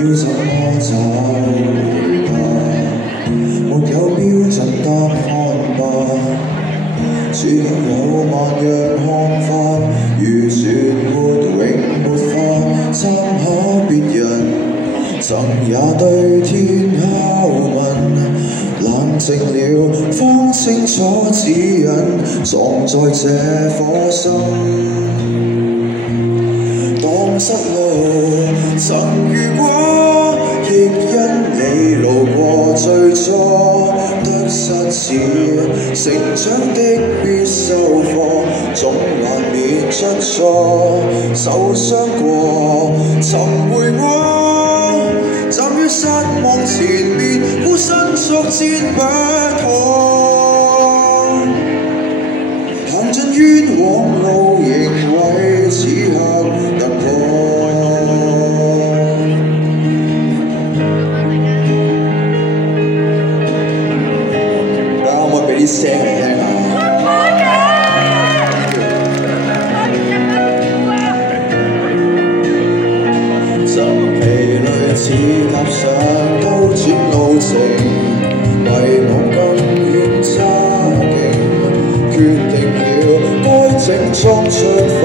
要怎麼找回吧？沒有標準答案吧？處境有萬樣看法，如旋沒永沒法參考別人。曾也對天拷問，冷靜了方清楚指引，藏在這顆心。當失路曾遇過，亦因你路過，最初得失似成長的必修課，總難免出錯，受傷過尋回我，站於失望前面，孤身作戰不可，行盡冤枉路，仍為此刻突破。大家可唔可以俾啲聲嚟聽下？似踏上兜轉路程，迷惘更顯揸勁，決定了該整裝出發，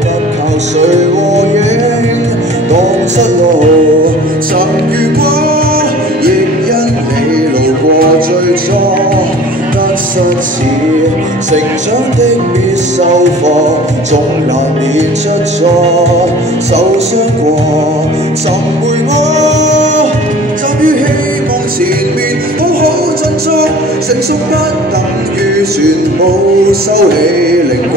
不靠誰和應。當失路曾遇過，亦因你路過，最初得失似成長的必修課，總難免出錯，受傷過尋回我，站於希望前面，好好振作，成熟不等於全部收起凌過。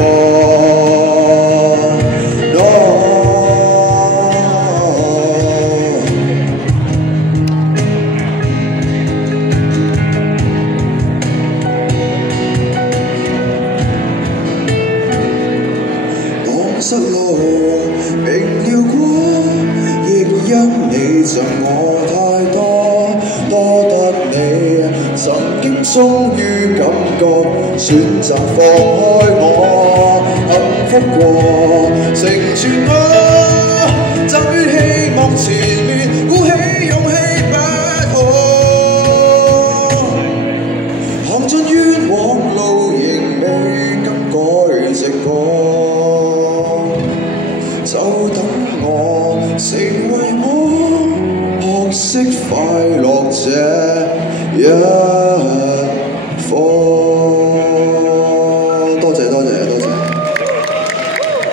失路明了過，亦因你贈我太多，多得你曾經終於感覺選擇放開我，幸福過成全我，站於希望前面，鼓起勇氣不可，行盡冤枉路，仍未更改直覺。就等我成為我，學識快樂這一課。多謝，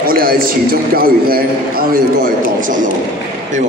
我哋係詞中交誼廳，啱啱呢隻歌係《蕩失路》，希望。